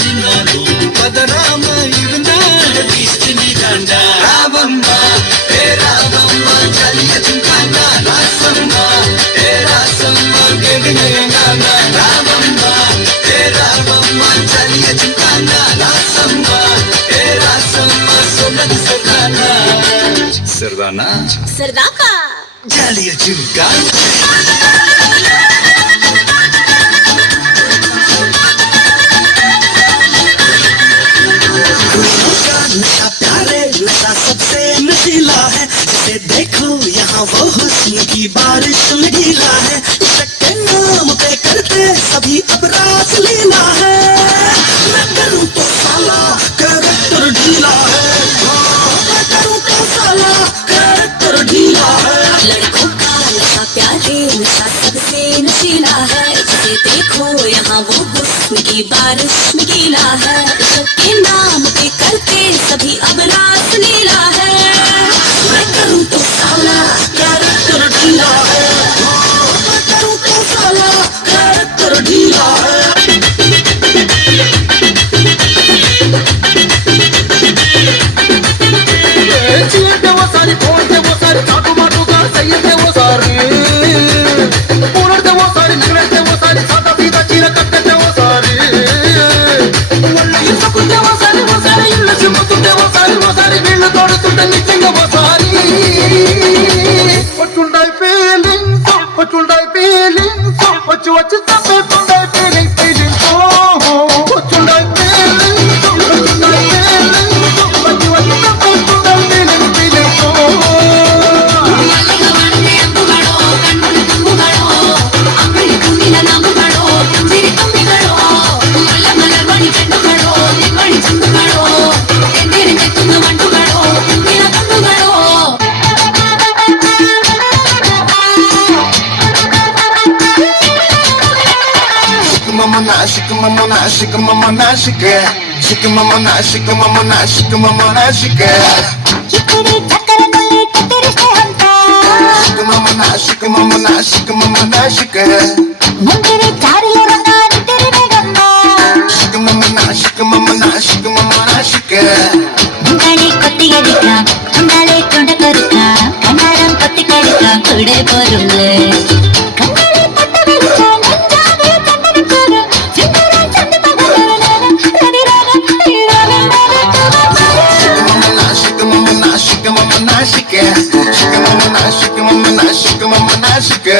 நின்னாலும் பதறாம இருந்தா பீஸ்ட் நீ தாண்டா. ராவம்மா ஏ ராவம்மா ஜல்லியதும் தாண்டா. ராசம்மா ஏ ராசம்மா கேடுங்க எங்காண்டா. ராவம்மா ஏ ராவம்மா ஜல்லியதும் தாண்டா. ராசம்மா ஏ ராசம்மா சொன்னது சரிதானா? சரிதானா? சரிதாக்கா. ஜல்லியதும் தாண்டா. नशा प्यारे नशा सबसे नशीला है, जिसे देखो यहाँ वो हुस्न की बारिश में गीला है. इश्क के नाम पे करते सभी अब रास लीला है. मैं करूँ तो साला कैरेक्टर ढीला है. मैं करूँ तो साला कैरेक्टर ढीला है. लड़कों का नशा प्यारे नशा सबसे नशीला है, जिसे देखो यहाँ वो हुस्न की बारिश में गीला है. इश्क के नाम पे करते सभी अब रास लीला है. मैं करूँ तो साला कैरेक्टर ढीला है. मैं करूँ तो साला कैरेक्टर ढीला है. चीरते वो सारी फोड़ते वो सारी चाटू माटू का सही वो सारी पूरते वो सारी निगलते वो सारी सादा सीधा चीर कटते वो सारी कुत्ते वो सारी इल्ल चिम्मुते वो सारी बीళ్ళు तोड़ुతుంటే నిజంగా वो सारी వచ్చుండై ఫీలింగ్స్ వచ్చి వచ్చి తప్పేస్తుండై ఫీలింగ్స్ వచ్చుండై ఫీలింగ్స్ వచ్చి వచ్చి తప్పేస్తుండై ఫీలింగ్స్ ಮಲ್ಲಿಗವನ್ನೇ ಅಂಬುಗಳೋ ಕಣ್ಣು ತುಂಬುಗಳೋ ಅಂಗಡಿ ತುಂಬಿನ ನಂಬುಗಳೋ ಪುಂಜಿರಿ ತುಂಬಿಗಳೋ ಮಲ್ಲ ಮಲರ್ವಣಿ ಬೆಣ್ಣುಗಳೋ ನಿಮ್ಮಣಿ ಚಂದುಗಳೋ ಎಂದಿರಿಂದ ತುಂಡು ಮಂಟುಗಳೋ ತುಂಬಿನ ಕಂಡುಗಳೋ. Shika mama na shika. Shika mama na shika mama na shika mama na shika. Chikkodi ಚಕ್ಕರದಲ್ಲಿ ಕತ್ತರಿಸೆ ಅಂತ Shika mama na shika mama na shika mama na shika. ಮುಂದಿರಿ ಚಾರಿಯ ರಂಗ ನಿಂತಿರಿವೆ ಗಮ್ಮ Shika mama na shika mama na shika mama na shika. ಮುಂಗಾಳಿ ಕೊತ್ತಿಗೆ ದಿಕ್ಕ ಮುಂಗಾಳಿ ಕೊಂಡ ಕೊರುಕ ಕನ್ನಡಂ ಕೊತ್ತಿ ಕಡಿಕ ಕುಡೆ பொருளே கண்ணாடி பட்ட வெளிச்சம் நெஞ்சாவே கண்ணடி கூட சிந்தர சந்தி பகலரன ரதிராகம் தீராகம் Shika mama na shika mama na shika. Shika mama na shika mama na shika mama na shika.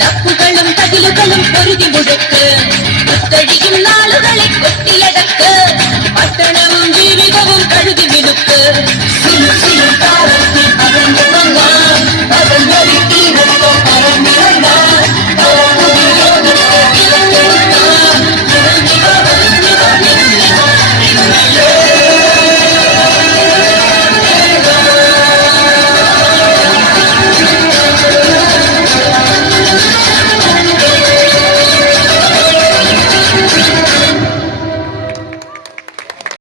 தப்புகளும் தகிலுகளும் பொருதி முழுக்கு முத்தடியும் நாளுகளை கொட்டியடக்கு